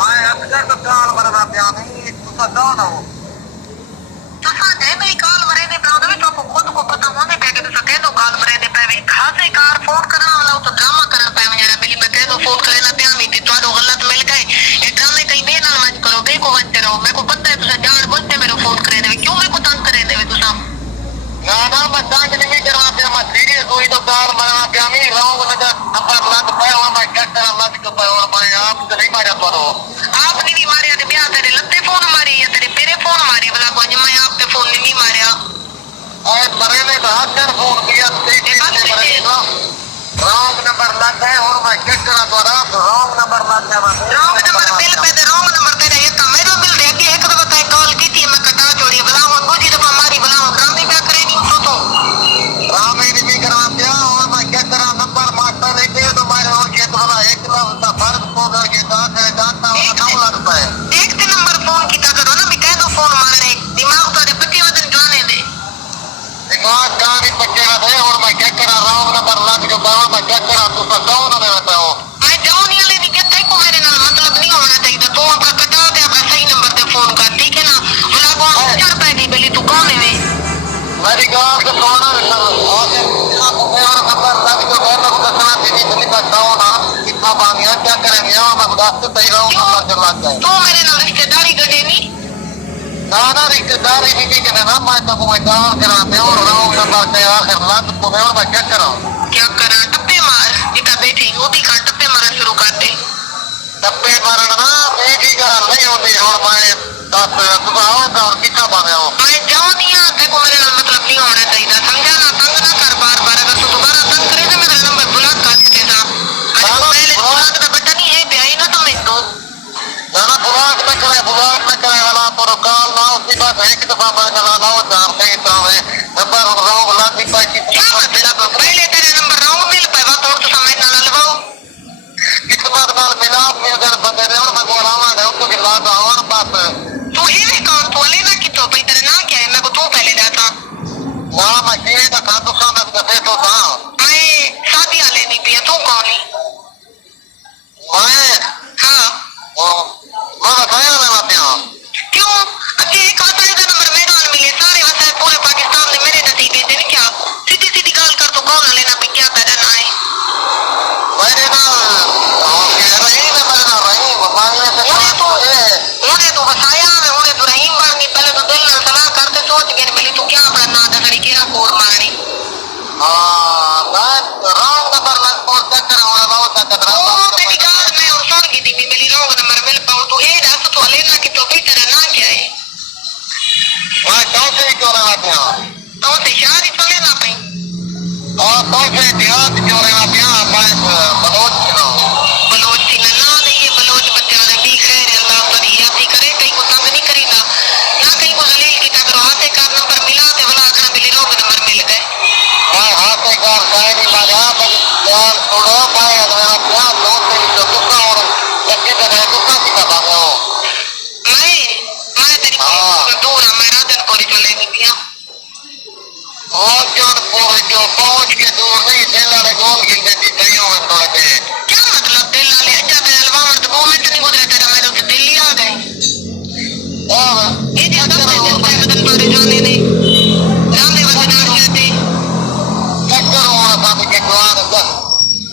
मैं अक्सर तो काल मरना पिया नहीं तुसा कौन हो तुसा जे मेरी काल मरे दे पे ओदे तो खुद को पता होने पे कि तुसा कह दो काल मरे दे पे खासे कार फोन करना वाला तो ड्रामा करन पे मेरा बिली मैं कह दो फोन करे ना पिया मी ते तो गलत मिल गए ये ड्रामे कहीं बे नाल मत करो बे को वंते रहो मेरे को पता है तुसा जान बुझते मेरे फोन करे दे क्यों मेरे को तंग करे दे तुसा ना मैं तंग नहीं करवा पिया मैं सीरियस हुई तो काल मरना पिया मी रहो नंबर लग पे और मैं क्या करा लग के पे और मैं आप तो नहीं मारा पड़ो आपने नहीं मारे ते ब्याह तेरे लत्ते फोन मारे या तेरे पेरे फोन मारे भला को मैं आप पे फोन नहीं मारया और मरे ने तो हाथ कर फोन किया रॉन्ग नंबर लग गए और मैं क्या करा द्वारा रॉन्ग नंबर लग गया रॉन्ग नंबर बिल पे ते रॉन्ग नंबर तेरा ये तो मेरा बिल दे के एक दफा तय कॉल की थी मैं कटा छोड़ी भला वो दूसरी दफा मारी भला ड्रामे क्या करे नहीं तो ड्रामे नहीं करवा दिया और मैं क्या करा नंबर मारता नहीं दिया तो मैं और खेत वाला एक लाख फर्क हो गया कि दांत दांत 9 लाख रुपए एक ते नंबर फोन कीता करो ना मैं कह दो फोन मारने दिमाग तारे पट्टी वजन जाने दे दिमाग गानी पक्के ना दे और मैं क्या करा रॉन्ग नंबर लग के बाहर मैं क्या करा तू बताओ ना मैं बताओ मैं जाऊं नहीं ले नहीं कहते को मेरे नाल मतलब नहीं होना चाहिए तो अपना कटा दे अपना सही नंबर पे फोन कर ठीक है ना भला को 4 रुपए दी बेली तू कौन है वे मेरी गांव से फोन और नंबर लग के बाहर को दसना दीदी नहीं बताओ ना कितना बांगिया क्या करेंगे मैं बता तो सही रॉन्ग नंबर से लग गए तू मेरे नाल रिश्तेदारी गड़े नहीं ना रिश्तेदारी नहीं के ना मैं तो मैं काम कराते और रॉन्ग नंबर से आखिर लग तो मैं क्या करूं क्या करा टप्पे मार इधर बैठी होती का टप्पे मारना शुरू कर दे टप्पे मारना ना एक ही गल नहीं होती और मैं दस सुबह का और कितना बांधे हो मैं जाऊं नहीं आते को मेरे नाल मतलब नहीं होना चाहिए समझा ना तंग ना कर बार तू दोबारा तंग करे तो मेरा नंबर ब्लॉक कर दे सा पहले ब्लॉक का बटन ही है पे आई ना तुम्हें तो ना ब्लॉक न करे वाला प्रोटोकॉल ना उसके बाद एक दफा मैं ना ना चार कहीं तरह में नंबर रॉन्ग लग नहीं पाई क्या मतलब पहले तेरे नंबर रॉन्ग मिल पाया तो समझ ना लगवाओ किस्मत नाल मिलाप मिल गए बंदे ने और मैं बोलावा है उसको गिला था और बस तू ही नहीं कौन तू ले ना कि तो भाई तेरा नाम क्या है मैं को तू पहले जाता ना मैं किए का खातू खाना दे तो था मैं शादी वाले नहीं पिया तू कौन है मैं हां मैं बताया ना मैं क्यों अभी एक आता है नंबर मेरा नाम मिले सारे वैसे पूरे पाकिस्तान में मेरे नतीजे देने क्या सीधी गाल कर तो कौन लेना भी क्या पैदा ना है मेरे ना कह रही ना मेरे ना रही मांगने से उन्हें तो बताया मैं उन्हें तो रहीम मारनी पहले तो दिल में सलाह करते सोच के मिली तू क्या बनना था करी केरा कोड मारनी मैं रॉन्ग नंबर लग फोन चेक करा और लाओ चेक करा ओ तेरी गाल मैं और सुन की थी मेरी रॉन्ग नंबर मिल पाऊं तू ये दस तो लेना कि तो भी तेरा ना क्या है मैं कौन से क्यों लगा दिया तो से शादी तो लेना पई और कौन से देहात क्यों लगा दिया मैं बलोच ना बलोच थी ना नहीं ये बलोच बच्चे वाले भी खैर अल्लाह पर यादी करे कहीं को तंग नहीं करी ना कहीं को जलील की तक हाथे का नंबर मिला ते भला आखना मिली रॉन्ग नंबर मिल गए मैं हाथे का काहे नहीं लगा बस यार थोड़ा पाए मेरा क्या लोग से तो तुका और जबकि तो तुका की का हो मैं तेरी दूर है मैं राजन कोरी चले नहीं पिया और जो पहुंच के दूर नहीं दिल वाले गोल गिनते थी तैयार हो थोड़े क्या मतलब दिल वाले अच्छा तेरे अलवा मत 2 मिनट नहीं गुजरे तेरा मेरे तो दिल्ली आ गए और ये ज्यादा पैसे बदन मारे जाने ने जाने वजन आ जाते चक्कर हुआ था कि द्वार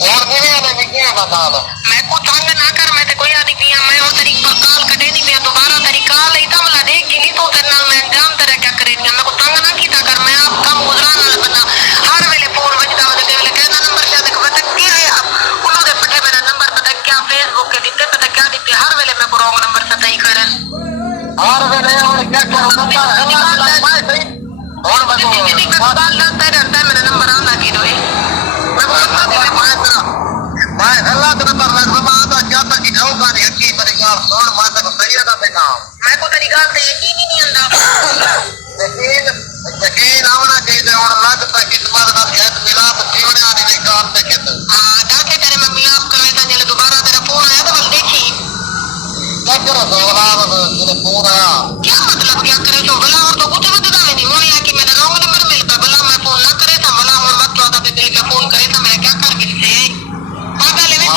और भी नहीं क्या बता लो मैं को तंग ना कर मैं तो कोई आदि पिया मैं और तेरी काल कटे नहीं पिया दोबारा तेरी काल आई तो मला देख कि नहीं तो तेरे नाल मैं इंतजाम तेरा क्या करेंगे मैं को तंग ना कीता कर मैं आप कम गुजरान वाला बंदा हर वेले फोन बजदा हो ते वेले कहना नंबर से देख पता क्या है आप उन्हों दे पटे मेरा नंबर पता क्या फेसबुक के दिते पता क्या दिते हर वेले मैं को रॉन्ग नंबर से तय करन और वे और क्या करूं बता मैं सही और बताओ किसी का बाल लगता है मेरा नंबर आना की दोए मैं अल्लाह का नंबर लगवा तो क्या तक की जाऊंगा नहीं की मेरी गाल सुन मैं तो सही है ना देखा मैं को तेरी गाल से यकीन ही नहीं आंदा यकीन आना चाहिए और लग तक किस्मत का खेत मिला तो जीवन आने की गाल से खेत हां जाके तेरे में मिलाप करवे था जले दोबारा तेरा फोन आया तो बल देखी क्या करो तो वाला ये पूरा क्या मतलब क्या करे तो भला और तो कुछ बता नहीं होने या कि मेरा रॉन्ग नंबर मिलता भला मैं फोन ना करे था भला और वक्त वादा पे दिल का फोन करे था मैं क्या कर गिनते पागल है मैं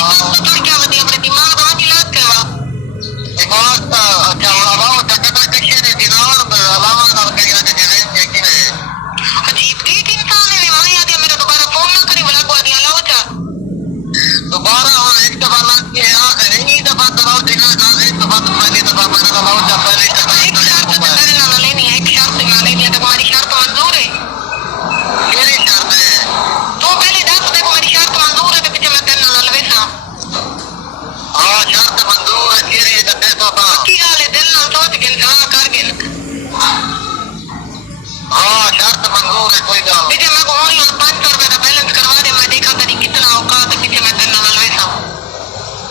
मैं कोई गल पीछे मैं को होनी 500 रुपए का बैलेंस करवा दे, मैं देखा तेरी कितना औकात है, पीछे मैं तेरे नाल वैसा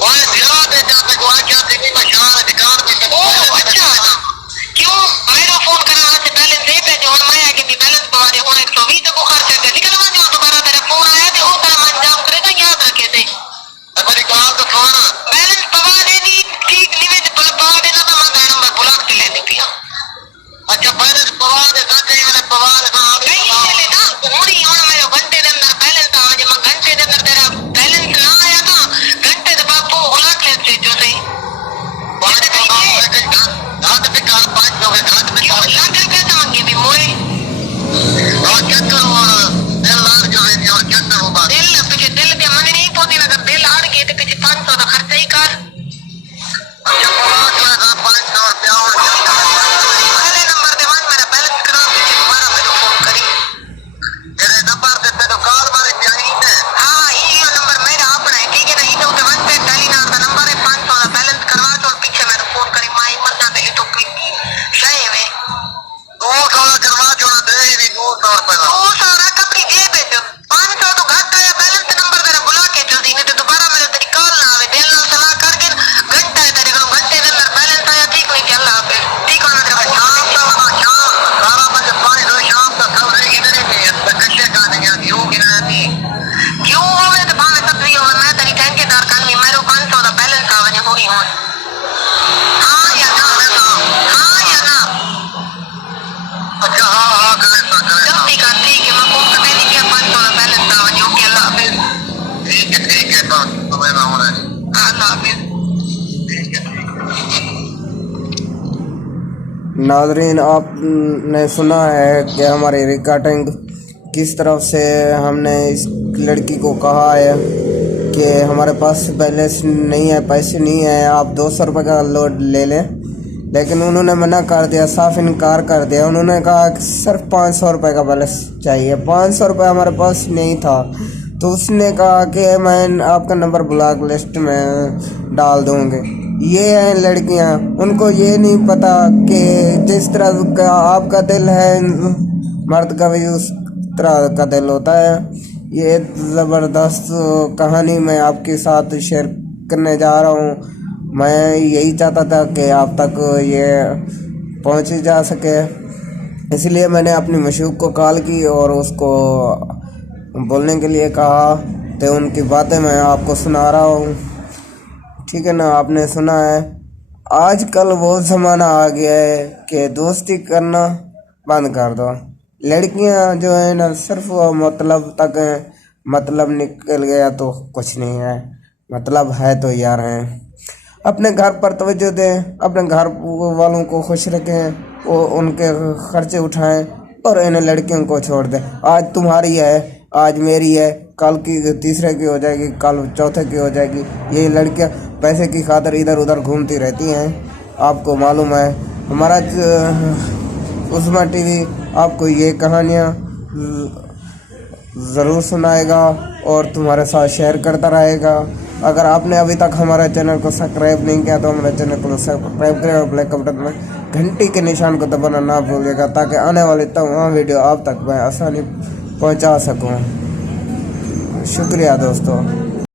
ओए दिला दे जाते को आ क्या तेरी मशान दुकान पे ओ अच्छा क्यों मेरा फोन करना से बैलेंस दे पे जो मैं आगे भी बैलेंस पवा दे, 120 तक खर्च करके निकल मैं जो दोबारा तेरा फोन आया थे वो तेरा मैं अंजाम करेगा, याद रखे थे मेरी गाल तो सुन बैलेंस पवा दे दी ठीक निवेद पवा देना तो मैं नंबर ब्लॉक के ले दी पिया। अच्छा पहले पवा दे सच्चे मैंने पवा दे नहीं ले लेना पूरी और मेरे घंटे के अंदर बैलेंस आ जाए, मैं घंटे के अंदर तेरा बैलेंस ना आया ना घंटे के बाद वो ब्लॉक ले से जो सही घाट पे कार 500 के घाट पे क्यों लाख रुपए मांगे भी मोए और क्या करो और दिल लाड़ जो है और क्या करो बात दिल पीछे दिल के मन नहीं पोती ना, अगर दिल आड़ गए तो पीछे 500 का खर्चा ही कर। अच्छा 500 रुपया और पहले नंबर दे वन मेरा बैलेंस करा, पीछे दोबारा मेरे फोन करी तेरे नंबर से तेरे कार मारे जाई है। हाँ ये नंबर मेरा अपना है ठीक है ना, ये तो वन पे टेलीनार का नंबर है 500 का बैलेंस करवा तो पीछे मेरे फोन करी माई मत ना दे तो की सही है 200 करवा जो दे ही 200 रुपए वो सारा कपड़ी जेब है जो 500 तो घट आया बैलेंस नंबर तेरा बुला के चल दी नहीं तो दोबारा मेरे तेरी कॉल ना आवे, दिल ना सलाह करके घंटा है तेरे को घंटे के अंदर बैलेंस आया ठीक नहीं चल रहा पे ठीक होना तेरा शाम 12 बजे 5 शाम तक सब रहेगी नहीं तो कच्चे का नहीं क्यों गिरानी क्यों होवे तो भावे तब भी होवे, मैं तेरी ठेकेदार करनी मेरे 500 का बैलेंस आवे होगी हो हाँ या ना अच्छा हाँ करे जल्दी कर ठीक है मैं फोन करने नहीं किया 500 का बैलेंस आवे ओके अल्लाह हाफिज ठीक है तो समय ना होना है अल्लाह हाफिज। ठीक है नाज़रीन आपने सुना है कि हमारी रिकॉर्डिंग किस तरफ से हमने इस लड़की को कहा है कि हमारे पास बैलेंस नहीं है, पैसे नहीं है, आप 200 रुपये का लोड ले लें, लेकिन उन्होंने मना कर दिया, साफ इनकार कर दिया। उन्होंने कहा कि सिर्फ 500 रुपये का बैलेंस चाहिए, 500 रुपये हमारे पास नहीं था। तो उसने कहा कि मैं आपका नंबर ब्लॉक लिस्ट में डाल दूँगी। ये हैं लड़कियां, उनको ये नहीं पता कि जिस तरह का आपका दिल है मर्द का भी उस तरह का दिल होता है। ये ज़बरदस्त कहानी मैं आपके साथ शेयर करने जा रहा हूँ। मैं यही चाहता था कि आप तक ये पहुँची जा सके, इसलिए मैंने अपनी मशूक को कॉल की और उसको बोलने के लिए कहा। तो उनकी बातें मैं आपको सुना रहा हूँ, ठीक है ना। आपने सुना है आजकल वो ज़माना आ गया है कि दोस्ती करना बंद कर दो। लड़कियां जो है ना सिर्फ वो मतलब तक हैं, मतलब निकल गया तो कुछ नहीं है, मतलब है तो यार हैं। अपने घर पर तवज्जो दें, अपने घर वालों को खुश रखें, वो उनके खर्चे उठाएं और इन लड़कियों को छोड़ दें। आज तुम्हारी है, आज मेरी है, कल की तीसरे की हो जाएगी, कल चौथे की हो जाएगी। ये लड़कियां पैसे की खातिर इधर उधर घूमती रहती हैं। आपको मालूम है हमारा उस्मा टीवी आपको ये कहानियाँ ज़रूर सुनाएगा और तुम्हारे साथ शेयर करता रहेगा। अगर आपने अभी तक हमारे चैनल को सब्सक्राइब नहीं किया तो हमारे चैनल को सब्सक्राइब करें और ब्लैक बटन में घंटी के निशान को दबाना ना भूलिएगा, ताकि आने वाली तमाम वीडियो आप तक मैं आसानी पहुंचा सकूं। शुक्रिया दोस्तों।